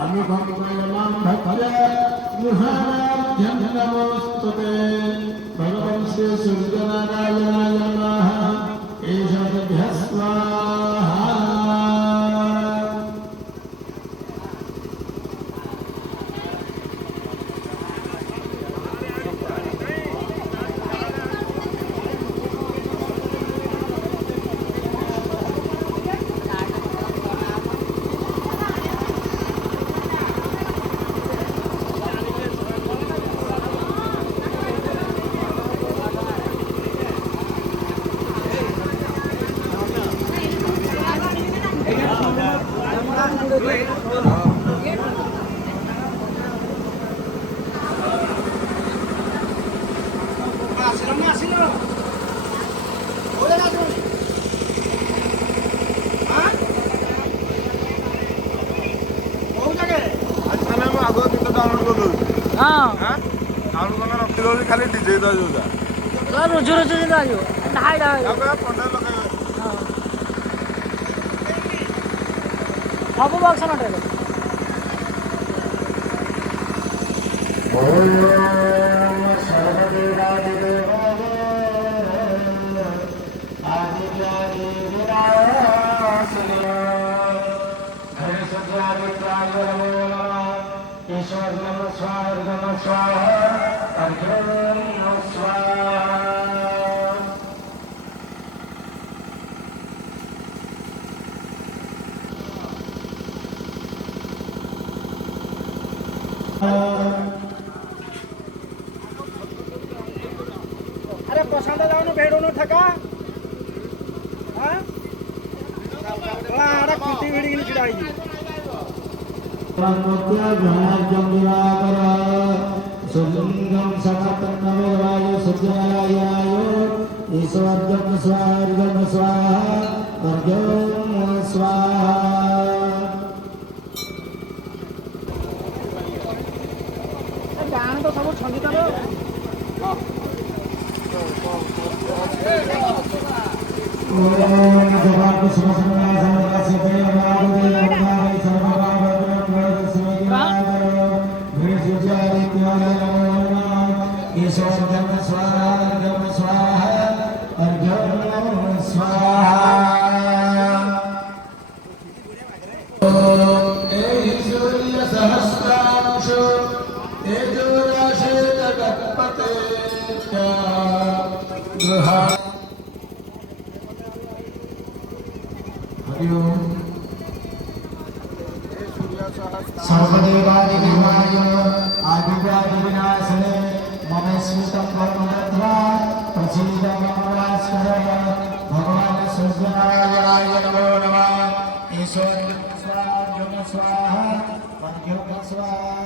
अनुकम्पयमां भक्त्या गुहाभ्यं नमोस्तुते भगवन् श्री सूर्यनारायणाय नमः ईशाभ्यः स्वाहा खाली डीजे दा जोदा रोज रोज जिंदा जो नहाई डाल अब पंडा लगे बाबू बक्सा नटे ओम सर्वदेवादिदेवाय आदिव्याधि विनाशिने घनसज्जादित्राय नमो नमः ईश्वर नमः स्वाहा अर्घ्यं नमः स्वाहा अरे प्रशांत जाओ ना भेड़ो ना ठका हां बड़ा किटी भिड़ी की चिड़ाई जी प्रमोत्य घनाजं विराकर सुलिंगं समतन्नमेवाय सज्जनायाय ईश्वर्जं स्वार्जं स्वाहा अर्घ्यं स्वाहा गान तो सब छंदी दलो ओम जवाब समसमना समरासिते नागदे नागदे सर्वभावग्रह स्वेगिनागरो भृसुचारित्याय नमो नमः ईश्वरं स्वाहा अर्घ्यं स्वाहा अर्घ्यं स्वाहा ओम सूर्य सहस्रांशो तेजोराशे जगत्पते गृहा सर्वदेवादिदेवाय आदिव्याधिविनाशने मम स्मृतं कर्मदत्वा प्रसीद मंगलास्कर भगवान् सूर्यनारायणाय नमो नमः ईश्वरं स्वाहा अर्घ्यं स्वाहा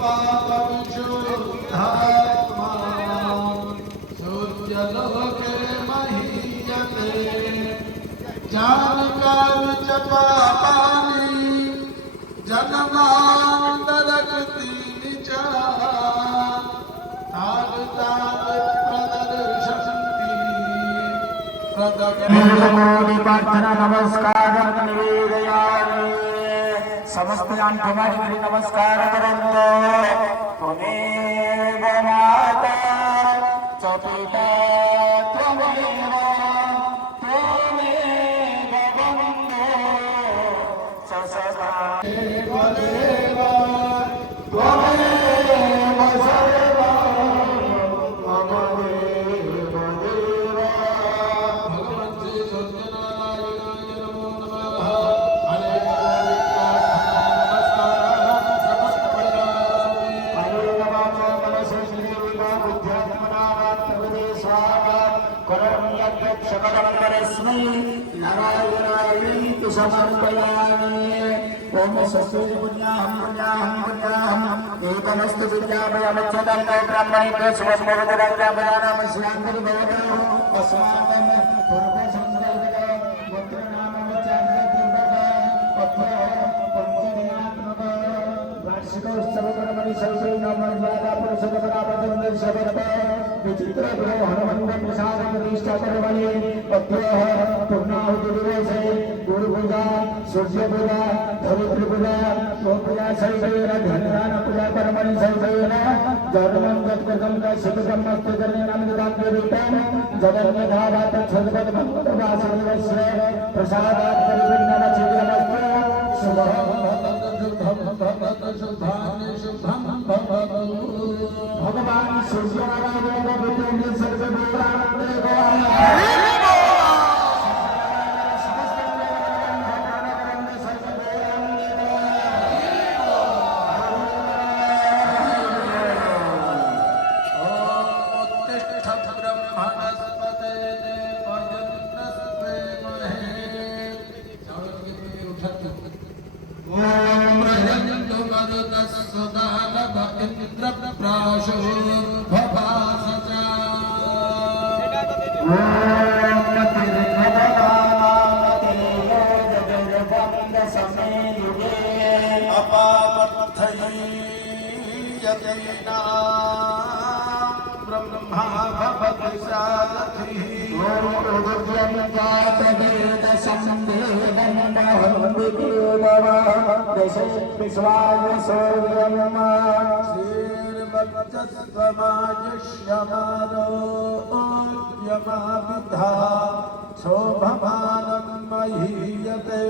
पाप विशुद्धात्मा सूर्यलोके महीयते जानकार जपा पानी जन्मांतरगति निचा ताग ताग प्रदर्शन्ति प्रदर्शन्ति प्रार्थना नमस्कार निवेदयामि समस्त आंठमारी नमस्कार करंतो त्वमेव माता च पिता त्वमेव बन्धो च सदा देव देव त्वमेव सर्वं मम देव देव भगवन् श्री सत्यनारायणाय नमो नमः नारायणाय समर्पयामि ओम स्वस्ति पुण्याहं पुण्याहं पुण्याहं एकमस्तु विद्याभयमच्युतं ब्राह्मणेभ्यो शुभस्मृतराज्ञापदानां श्रीयान्तरि भवतु अस्माकं पूर्वसंकल्पितो गोत्रनामोच्चारणपूर्वक अत्र पञ्चदिनात्मक वार्षिकोत्सवकर्मणि सर्वैर्मर्यादा पुरुषोत्तमनामसंदर्शवत् विचित्र गुरु हनुमन्त प्रसाद प्रतिष्ठा कर्मणि अत्र पूर्णाहुति दिवसे गुरु पूजा सूर्य पूजा धरित्री पूजा गो पूजा सहितेन धनदान पूजा कर्मणि सहितेन धर्मं तत्कृतं तत्सुखं मस्तु कर्णेनां ददाम्यरूपं जगन्नाथावात छदपद भक्तवासुदेवस्य प्रसादात् परिपूर्णमचिदमस्तु शुभं शुभं भगवान् सूर्यनारायण विद्युत सर्वभूतानां ब्रह्मा भवति सारथिः शोभमानं महीयते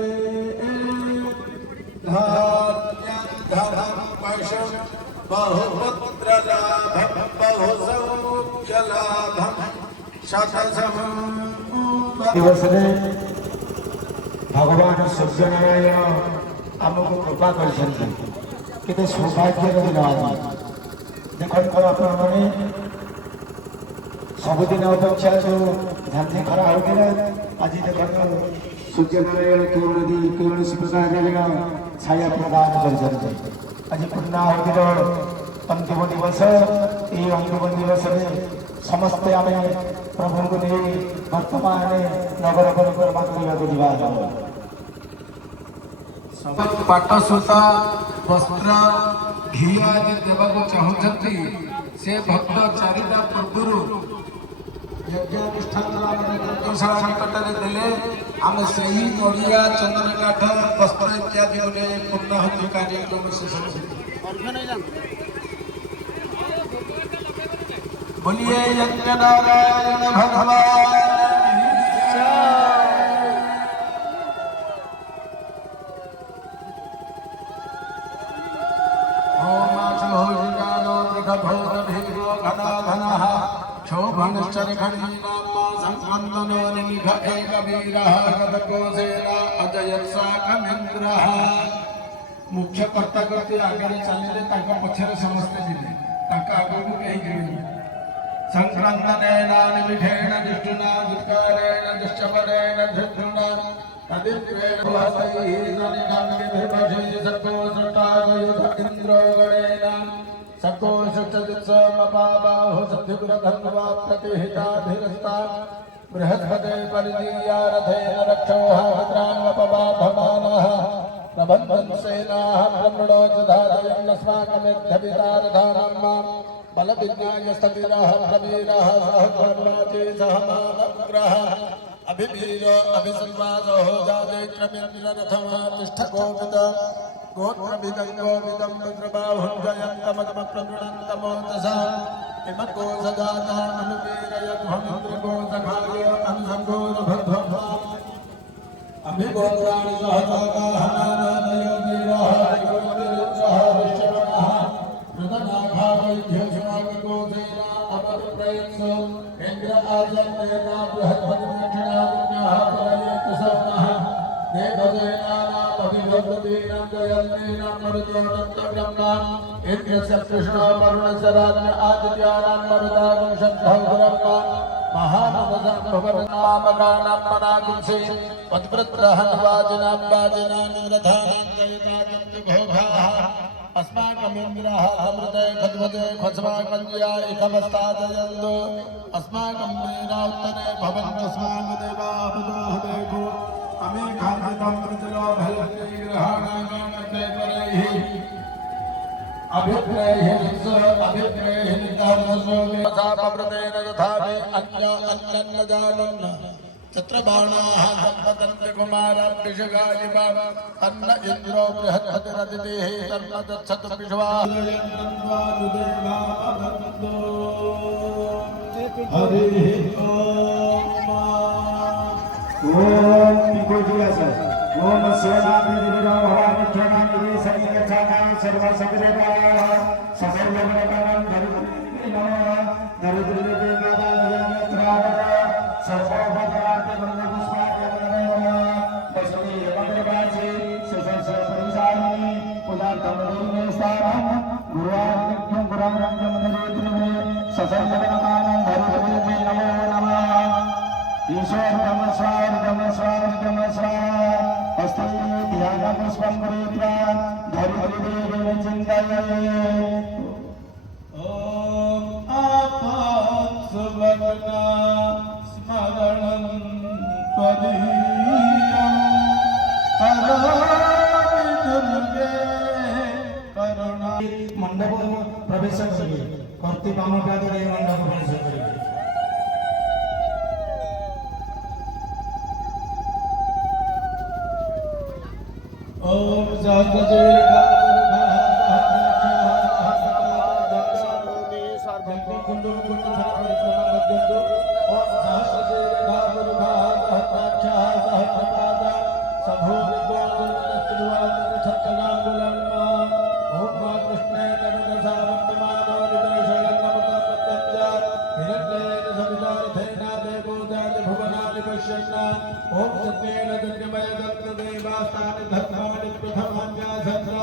बहुपुत्रलाभं बहुसौख्यलाभं शतसं दिवसरे भगवान सूर्यनारायण आमको कृपा करछन्ति केते सौभाग्यर दिन आज देखो आपने सबुदिन अपेक्षा जो झांझी खरा होता आज देखो सूर्यनारायण कौन प्रकार छाया प्रदान कर आज पूर्णाहुतिर अंतिम दिवस ये अंतिम दिवस में समस्ते आम प्रभु को नहीं वर्तमान नगर परिक्रमा करने पाट सूता वस्त्र घी आदि देवाक चाहती से भक्त चारिटा पूर्व यज्ञानुष्ठान यज्ञशाला निकटने देले आम से ही नड़िया चंदन काठ वस्त्र इत्यादि पूर्णाहुति कार्यक्रम शेष बोलिए यज्ञ नारायण भगवान ओम आशोहिकालो मृगभोर भीरो घना घनः शोभनश्चरखण्डीनां संक्रन्दनो निमिष एकवीरः गदकोसेना अजयत्साकमिन्द्रः मुख्य कर्ता करते आगे चलिले पछरे समस्ते जिले आगे कहीं जीवन संक्रांतनेन निमिषेण दुष्टुना दुष्कारेण दुष्टपरेण धृष्टुना तदित्वेन भासैः सनिकाङ्गे सर्वो सृष्टावयुध इन्द्रो गणेन सकोशतदित्समपाबाहु सद्युग्रधन्वा प्रतिहिताभिरस्ता बृहस्पते परिदीया रथेन रक्षोः भद्रान्वपबाधमानः प्रबन्धन् सेनाः ब्रह्मणो च धारयन्नस्माकमिद्धवितारधानम् बलविज्ञायस्तविरः प्रवीरः सहकर्णाचे सहमानग्रहः अभिवीरो अभिसन्वासो जादेक्रमेन्द्ररथमा तिष्ठगोविद गोत्रभिगङ्गोविदं रुद्रबाहुञ्जयन्तमतमप्रगृणन्तमोतसा इमको सजाता अनुवीरयध्वमिन्द्रगोसखाय अंसङ्गोरभध्वभा अभिगोत्राणि सहजाताहनादयो वीरः योगिरुत्सः विश्वमनः प्रदनाभावैभ्यशमागोसेना अपरप्रयत्सो इन्द्र आजन्येना बृहद्भद्रदक्षिणादिन्यः परयेतसोनः देवसेनानामभिभद्रवीरं जयन्तीनां मरुतोनन्तब्रह्मणाम् इन्द्रस्य कृष्णवरुणस्य राज्ञ आदित्यानां मरुदागं शब्दौरम्मा महानवसम्भवनामकानां मनागुंसि वद्वृत्रहन्वाजिनां वाजिनानिरथानां जयिताजन्तुघोघाः अस्माकमिन्द्रः अमृते खद्वते ख्वस्माकन्या इकमस्तादयन्तु अस्माकं वीरात्तरे भवन्तस्माकं देवाः देखो अमे खादितं प्रचलो भयग्रहाणागानते परैः अभिप्रेहिनिदानसोमेसापवृतेन तथापि अन्यन्न जानन् तत्र बाणाः सम्पतन्ति कुमाराभ्यषगायिवा अन्न इन्द्रो बृहद्भद्रदितिः तन्न गच्छतु विश्वानुदेवानुदेवावदन्तो हरिः ओम निकोजियास ओम सेनाधिरावहामित्रनामि सनिगच्छानां सर्वसंग्रेवाः सकलमनकानां दरिद्रदेवादायत्रवः सर्वभद्राते वन्दपुष्पाणि पशुनि मगरवासी ससंसपरिसारिणि पुदान्तमदीनेस्तारं गुरुवाक्यं गुरुराज्यं नरेन्द्रमे ससंसपरमानं धरित्रे नमो नमः ईश्वर नमस्वार हस्ते ध्यानपुष्पं गृहीत्वा धरित्रीदेवीं चिन्तये ॐ आपात्सुवर्णा स्मरणं त्वदीयं करोमि दुर्गे करुणा मंडप प्रवेश करिए कर्ती बाम पादरे मंडप प्रवेश करिए ओम ओम सत्येन दुर्गमय दत्तदेवास्तानि धर्माणि प्रथमान्यासत्र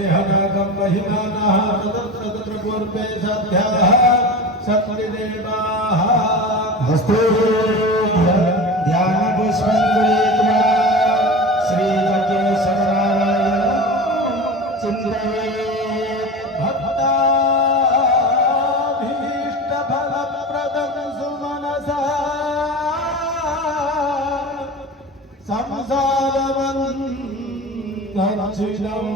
एहनागं महिमानः तत्र पूर्वे सद्भ्यः सत्रिदेवाः हस्ते ध्यानपुष्पं गृहीत्वा श्रीजगेशनारायणं चिन्तयेत् भक्ताभीष्टफलप्रदं सुमनसा संसारबन्धनच्छिदम्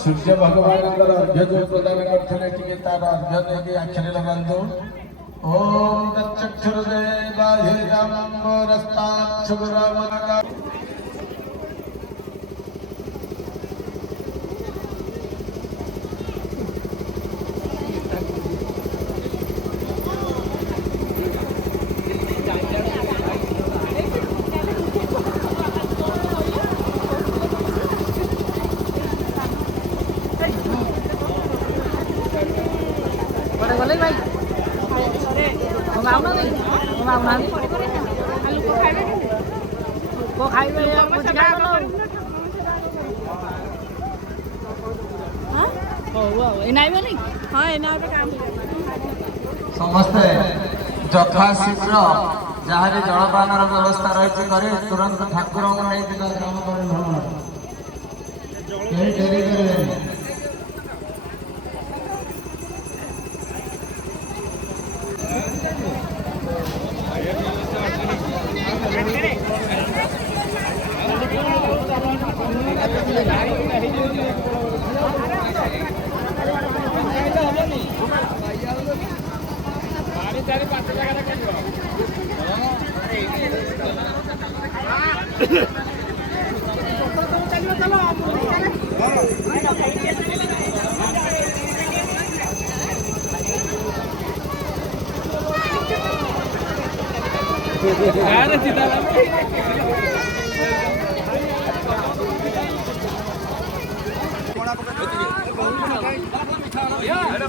सूर्य भगवान अर्घ्य जो प्रदान करते टिके तार अर्घ्य देके आखिरी लगांतु ओम तच्चक्षुर्देवाय रामंबरस्ताक्षुरामनगा Boleh baik. Mau đi. Mau ăn. Cô khai với cô cha luôn. Hả? Ồ, ଏନାଇ ବନି? ହଁ ଏନାଇ ଗୋଟେ କାମ। ସମସ୍ତେ ଯଥା ଶୀଘ୍ର जहाँ भी जलपान व्यवस्था रही करे तुरंत ठाकुर को नहीं ग्रहण करें भ्रमण कहीं डेरी करें।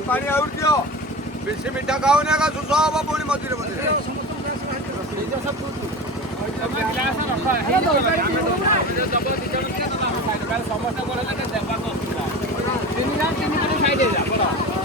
पानी आउट दियो बेसी मिठा खाओने का सुसो हवा पुणी मझिरे मझिरे समस्या